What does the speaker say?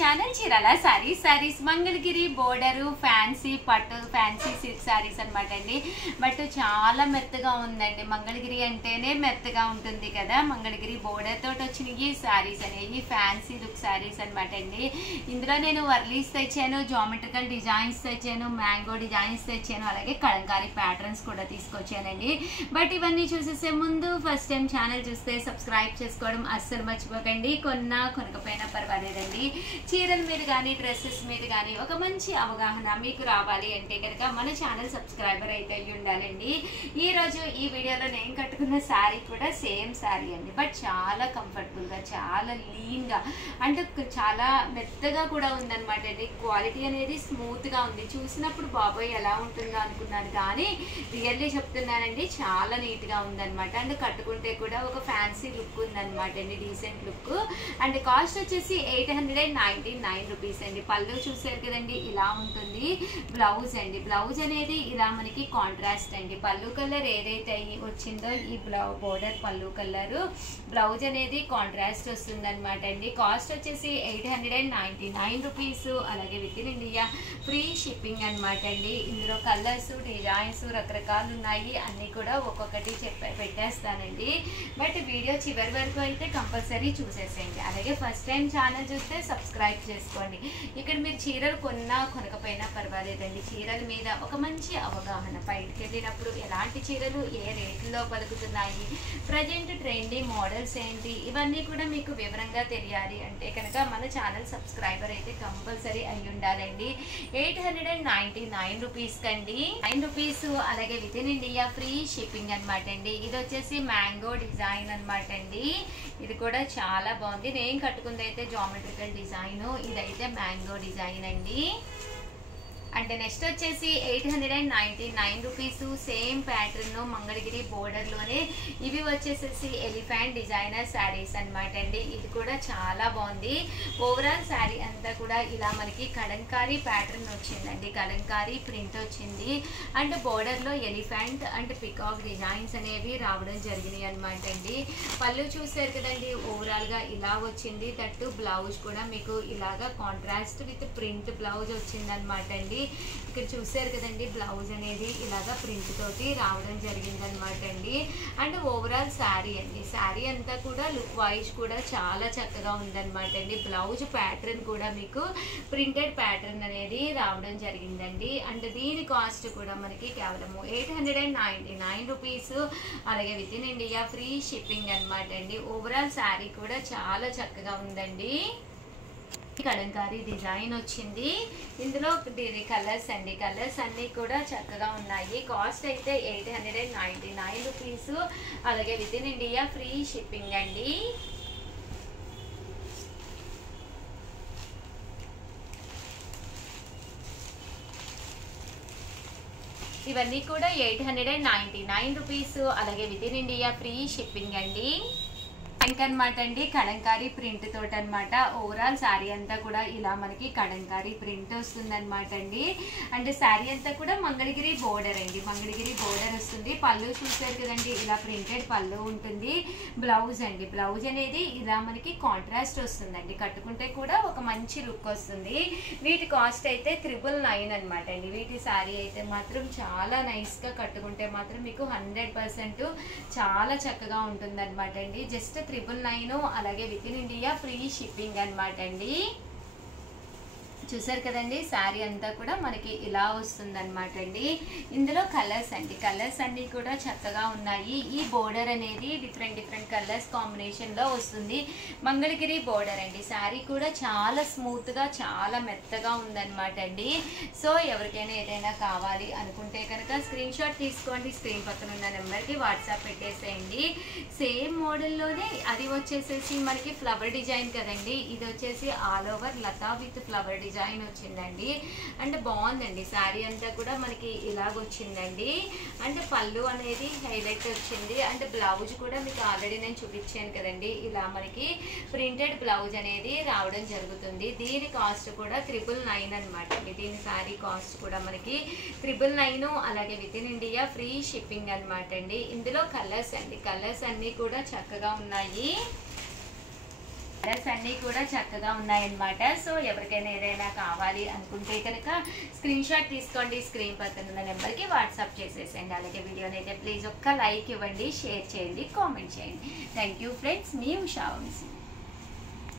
Channel Chirala saris Mangalagiri border fancy పట్టు fancy silk saris అనమాట అండి. బట్ చాలా మెత్తగా ఉందండి. మంగళగిరి అంటేనే మెత్తగా ఉంటుంది కదా. మంగళగిరి బోర్డర్ తోటి వచ్చినాయి సారీస్ అనేవి ఫ్యాన్సీ లుక్ సారీస్ అనమాట అండి. ఇందులో నేను వర్లీస్ తెచ్చాను, జామెట్రికల్ డిజైన్స్ తెచ్చాను, మ్యాంగో డిజైన్స్ తెచ్చాను, అలాగే కలంకారీ ప్యాటర్న్స్ కూడా తీసుకొచ్చానండి. బట్ ఇవన్నీ చూసేసే ముందు ఫస్ట్ టైం ఛానల్ చూస్తే సబ్స్క్రైబ్ చేసుకోవడం అస్సలు మర్చిపోకండి. కొనకపోయినా పర్వాలేదండి. చీరల మీద కానీ డ్రెస్సెస్ మీద కానీ ఒక మంచి అవగాహన మీకు రావాలి అంటే కనుక మన ఛానల్ సబ్స్క్రైబర్ అయితే అయ్యి ఉండాలండి. ఈరోజు ఈ వీడియోలో నేను కట్టుకున్న శారీ కూడా సేమ్ శారీ అండి. బట్ చాలా కంఫర్టబుల్గా, చాలా లీన్గా, అంటే చాలా మెత్తగా కూడా ఉందన్నమాట అండి. క్వాలిటీ అనేది స్మూత్గా ఉంది. చూసినప్పుడు బాబోయ్ ఎలా ఉంటుందో అనుకున్నాను, కానీ రియల్లీ చెప్తున్నానండి చాలా నీట్గా ఉందన్నమాట. అండ్ కట్టుకుంటే కూడా ఒక ఫ్యాన్సీ లుక్ ఉందన్నమాట అండి, డీసెంట్ లుక్. అండ్ కాస్ట్ వచ్చేసి 899 రూపీస్ అండి. పళ్ళు చూసారు కదండి, ఇలా ఉంటుంది. బ్లౌజ్ అండి, బ్లౌజ్ అనేది ఇలా మనకి కాంట్రాస్ట్ అండి. పళ్ళు కలర్ ఏదైతే వచ్చిందో ఈ బోర్డర్ పళ్ళు కలర్, బ్లౌజ్ అనేది కాంట్రాస్ట్ వస్తుంది అనమాట అండి. కాస్ట్ వచ్చేసి 899 రూపీస్. అలాగే with in India free shipping అనమాట అండి. ఇందులో కలర్స్, డిజైన్స్ రకరకాలు ఉన్నాయి. అన్నీ కూడా ఒక్కొక్కటి పెట్టేస్తానండి. బట్ వీడియో చివరి వరకు అయితే కంపల్సరీ చూసేసేయండి. అలాగే ఫస్ట్ టైం ఛానల్ చూస్తే సబ్స్క్రైబ్ చేసుకోండి. ఇక్కడ మీరు చీరలు కొనకపోయినా పర్వాలేదండి. చీరల మీద ఒక మంచి అవగాహన, బయటకు వెళ్ళినప్పుడు ఎలాంటి చీరలు ఏ రేట్లో పలుకుతున్నాయి, ప్రజెంట్ ట్రెండీ మోడల్స్ ఏంటి, ఇవన్నీ కూడా మీకు వివరంగా తెలియాలి అంటే కనుక మన ఛానల్ సబ్స్క్రైబర్ అయితే కంపల్సరీ అయి ఉండాలండి. 899 రూపీస్ కండి, 9 రూపీస్. అలాగే with in India free shipping అనమాట అండి. ఇది వచ్చేసి మ్యాంగో డిజైన్ అనమాట అండి. ఇది కూడా చాలా బాగుంది. నేను కట్టుకుంది అయితే జామెట్రికల్ డిజైన్, ఇదైతే మ్యాంగో డిజైన్ అండి. అంటే నెక్స్ట్ వచ్చేసి 899 రూపీస్. సేమ్ ప్యాటర్న్ మంగళగిరి బోర్డర్లోనే ఇవి వచ్చేసేసి ఎలిఫెంట్ డిజైనర్ శారీస్ అనమాట అండి. ఇది కూడా చాలా బాగుంది. ఓవరాల్ శారీ అంతా కూడా ఇలా మనకి కలంకారీ ప్యాటర్న్ వచ్చిందండి, కలంకారీ ప్రింట్ వచ్చింది. అండ్ బోర్డర్లో ఎలిఫెంట్ అండ్ పికాక్ డిజైన్స్ అనేవి రావడం జరిగినాయి అనమాట అండి. పళ్ళు చూసారు కదండి, ఓవరాల్గా ఇలా వచ్చింది. దట్టు బ్లౌజ్ కూడా మీకు ఇలాగా కాంట్రాస్ట్ విత్ ప్రింట్ బ్లౌజ్ వచ్చిందనమాట అండి. ఇక్కడ చూసారు కదండి, బ్లౌజ్ అనేది ఇలాగా ప్రింట్ తోటి రావడం జరిగిందనమాట అండి. అండ్ ఓవరాల్ శారీ అండి, శారీ అంతా కూడా లుక్ వైజ్ కూడా చాలా చక్కగా ఉందన్నమాట అండి. బ్లౌజ్ ప్యాటర్న్ కూడా మీకు ప్రింటెడ్ ప్యాటర్న్ అనేది రావడం జరిగిందండి. అండ్ దీని కాస్ట్ కూడా మనకి కేవలము 899 రూపీస్. అలాగే with in India free shipping అనమాట అండి. ఓవరాల్ శారీ కూడా చాలా చక్కగా ఉందండి. కలంకారీ డిజైన్ వచ్చింది. ఇందులో కలర్స్ అండి, కలర్స్ అన్నీ కూడా చక్కగా ఉన్నాయి. కాస్ట్ అయితే 899 రూపీస్. అలాగే with in India free shipping అండి. ఇవన్నీ కూడా 899 రూపీస్. అలాగే with in India free shipping అండి. అనమాట అండి, కలంకారీ ప్రింట్ తోటి అనమాట. ఓవరాల్ శారీ అంతా కూడా ఇలా మనకి కలంకారీ ప్రింట్ వస్తుంది అనమాట అండి. అండ్ శారీ అంతా కూడా మంగళగిరి బోర్డర్ అండి, మంగళగిరి బోర్డర్ వస్తుంది. పళ్ళు చూసారు కదండి, ఇలా ప్రింటెడ్ పళ్ళు ఉంటుంది. బ్లౌజ్ అండి, బ్లౌజ్ అనేది ఇలా మనకి కాంట్రాస్ట్ వస్తుందండి. కట్టుకుంటే కూడా ఒక మంచి లుక్ వస్తుంది. వీటి కాస్ట్ అయితే 999 అనమాట అండి. వీటి శారీ అయితే మాత్రం చాలా నైస్గా కట్టుకుంటే మాత్రం మీకు 100% చాలా చక్కగా ఉంటుంది అనమాట అండి. జస్ట్ 999. అలాగే with in India free shipping అనమాట అండి. చూసారు కదండి, శారీ అంతా కూడా మనకి ఇలా వస్తుంది అనమాట అండి. ఇందులో కలర్స్ అండి, కలర్స్ అన్నీ కూడా చక్కగా ఉన్నాయి. ఈ బోర్డర్ అనేది డిఫరెంట్ కలర్స్ కాంబినేషన్లో వస్తుంది. మంగళగిరి బోర్డర్ అండి. శారీ కూడా చాలా స్మూత్గా, చాలా మెత్తగా ఉందన్నమాట అండి. సో ఎవరికైనా ఏదైనా కావాలి అనుకుంటే కనుక స్క్రీన్ షాట్ తీసుకోండి. స్క్రీన్ పక్కన ఉన్న నెంబర్కి వాట్సాప్ పెట్టేసేయండి. సేమ్ మోడల్లోనే అది వచ్చేసేసి మనకి ఫ్లవర్ డిజైన్ కదండి. ఇది వచ్చేసి ఆల్ ఓవర్ లతా విత్ ఫ్లవర్ డిజైన్ వచ్చిందండి. అంటే బాగుందండి. శారీ అంతా కూడా మనకి ఇలాగ వచ్చిందండి. అంటే పళ్ళు అనేది హైలైట్ వచ్చింది. అంటే బ్లౌజ్ కూడా మీకు ఆల్రెడీ నేను చూపించాను కదండి, ఇలా మనకి ప్రింటెడ్ బ్లౌజ్ అనేది రావడం జరుగుతుంది. దీని కాస్ట్ కూడా 999 అనమాట అండి. దీని శారీ కాస్ట్ కూడా మనకి 999. అలాగే with in India free shipping అనమాట అండి. ఇందులో కలర్స్ అండి, కలర్స్ అన్నీ కూడా చక్కగా ఉన్నాయి. కలర్స్ అన్నీ కూడా చక్కగా ఉన్నాయన్నమాట. సో ఎవరికైనా ఏదైనా కావాలి అనుకుంటే కనుక స్క్రీన్ షాట్ తీసుకోండి, స్క్రీన్ పక్కన ఉన్న నెంబర్కి వాట్సాప్ చేసేసేయండి. అలాగే వీడియోని అయితే ప్లీజ్ ఒక్క లైక్ ఇవ్వండి, షేర్ చేయండి, కామెంట్ చేయండి. థ్యాంక్ యూ ఫ్రెండ్స్, మీ ఉషా వంశీ.